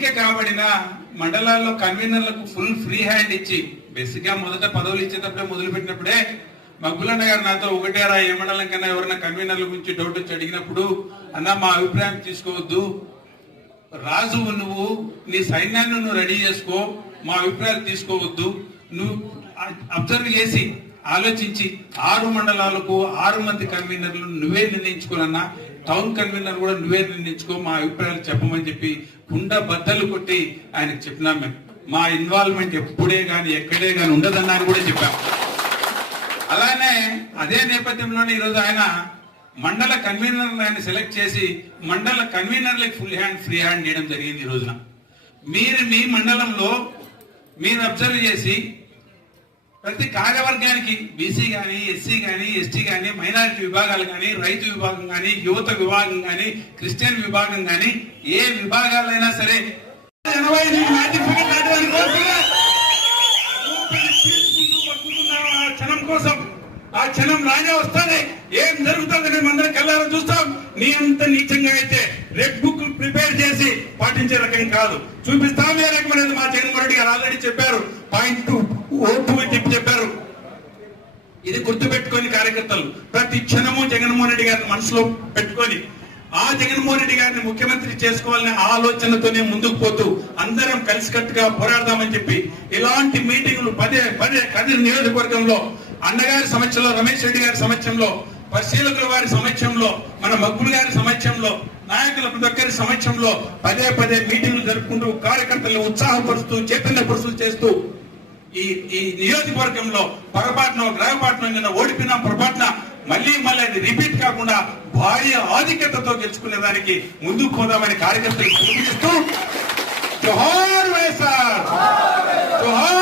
ఎన్నిక కాబడిన మండలాల్లో కన్వీనర్లకు full free hand ఇచ్చి, బేసిక్ గా మొదట పదవులు ఇచ్చేటప్పుడే మొదలు పెట్టినప్పుడే మగ్గులన్న గారు నాతో ఒకటేరా ఏ మండలం కన్నా ఎవరైనా కన్వీనర్ల గురించి డౌట్ వచ్చి అడిగినప్పుడు, అన్న మా అభిప్రాయం తీసుకోవద్దు, రాజు నువ్వు నీ సైన్యాన్ని నువ్వు రెడీ చేసుకో, మా అభిప్రాయాలు తీసుకోవద్దు, నువ్వు అబ్జర్వ్ చేసి ఆలోచించి 6 మండలాలకు 6 మంది కన్వీనర్లు నువ్వే నిర్ణయించుకోనన్నా, టౌన్ కన్వీనర్ కూడా నువ్వే నిర్ణయించుకో, మా అభిప్రాయాలు చెప్పమని చెప్పి కుండ బద్దలు కొట్టి ఆయనకు చెప్పినాం. మేము మా ఇన్వాల్వ్మెంట్ ఎప్పుడే గాని ఎక్కడే గాని ఉండదన్నా అని కూడా చెప్పాం. అలానే అదే నేపథ్యంలోనే ఈరోజు ఆయన మండల కన్వీనర్లు ఆయన సెలెక్ట్ చేసి మండల కన్వీనర్లకు ఫుల్ హ్యాండ్ ఫ్రీ హ్యాండ్ చేయడం జరిగింది. ఈ రోజున మీరు మీ మండలంలో మీరు అబ్జర్వ్ చేసి ప్రతి కార్యవర్గానికి బీసీ గాని, ఎస్సీ గాని, ఎస్టీ గాని, మైనారిటీ విభాగాలు గాని, రైతు విభాగం గాని, యువత విభాగం గాని, క్రిస్టియన్ విభాగం గాని, ఏ విభాగాలైనా సరే 80 కోసం ఆ క్షణం రానే వస్తానే ఏం జరుగుతుందని మేమందరం కళ్ళారా చూస్తాం. నీ అంత నీచంగా అయితే రెడ్ బుక్ ప్రిపేర్ చేసి పాటించే రకం కాదు, చూపిస్తాం ఏ రకమైనది. మా జగన్మోహన్ రెడ్డి గారు ఆల్రెడీ చెప్పారు, పాయింట్ ఓటు అని చెప్పారు. ఇది గుర్తుపెట్టుకొని కార్యకర్తలు ప్రతి క్షణము జగన్మోహన్ రెడ్డి గారిని మనసులో పెట్టుకొని ఆ జగన్మోహన్ రెడ్డి గారిని ముఖ్యమంత్రి చేసుకోవాలనే ఆలోచనతోనే ముందుకు పోతూ అందరం కలిసికట్టుగా పోరాడదామని చెప్పి ఇలాంటి మీటింగులు పదే పదే కదిరి నియోజకవర్గంలో అన్నగారి సమక్షంలో, రమేష్ రెడ్డి గారి సమక్షంలో, పరిశీలకుల వారి సమక్షంలో, మన మగ్గులు గారి సమక్షంలో, నాయకుల ప్రతి ఒక్కరి సమక్షంలో పదే పదే మీటింగ్లు జరుపుకుంటూ కార్యకర్తలను ఉత్సాహపరుస్తూ చైతన్యపరుస్తూ చేస్తూ ఈ నియోజకవర్గంలో పొరపాటున గ్రహపాటున నిన్న ఓడిపోయిన పొరపాటున మళ్ళీ అది రిపీట్ కాకుండా భారీ ఆధిక్యతతో గెలుచుకునే దానికి ముందుకు పోదామని కార్యకర్తలు సూచిస్తూ జోహార్ వైఎస్ఆర్, జోహార్